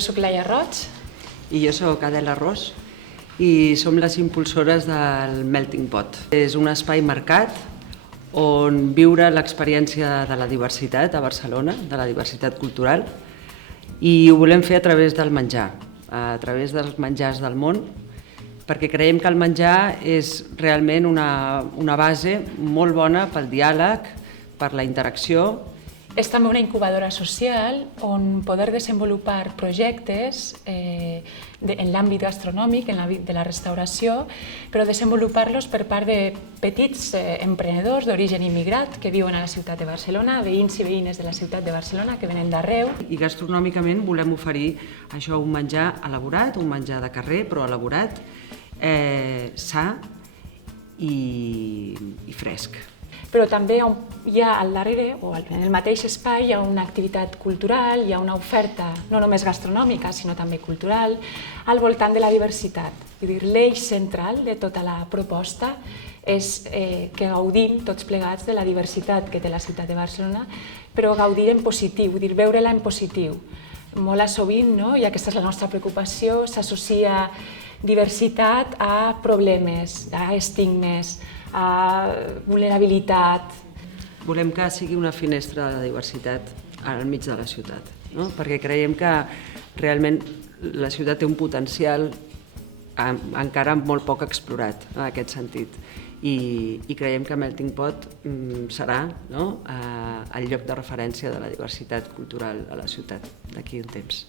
Jo sóc Laia Roig. I jo sóc Adela Ros i som les impulsores del Melting Pot. És un espai marcat on viure l'experiència de la diversitat a Barcelona, de la diversitat cultural, i ho volem fer a través del menjar, a través dels menjars del món, perquè creiem que el menjar és realment una base molt bona pel diàleg, per la interacció. És també una incubadora social on poder desenvolupar projectes en l'àmbit gastronòmic, en l'àmbit de la restauració, però desenvolupar-los per part de petits emprenedors d'origen immigrat que viuen a la ciutat de Barcelona, veïns i veïnes de la ciutat de Barcelona que venen d'arreu. I gastronòmicament volem oferir això, un menjar elaborat, un menjar de carrer, però elaborat, sa i fresc. Però també hi ha al darrere, o en el mateix espai, hi ha una activitat cultural, hi ha una oferta no només gastronòmica, sinó també cultural, al voltant de la diversitat. L'eix central de tota la proposta és que gaudim tots plegats de la diversitat que té la ciutat de Barcelona, però gaudir en positiu, veure-la en positiu. Molt sovint, i aquesta és la nostra preocupació, s'associa diversitat a problemes, a estigmes, a vulnerabilitat. Volem que sigui una finestra de la diversitat al mig de la ciutat, perquè creiem que realment la ciutat té un potencial encara molt poc explorat en aquest sentit i creiem que Melting Pot serà el lloc de referència de la diversitat cultural a la ciutat d'aquí un temps.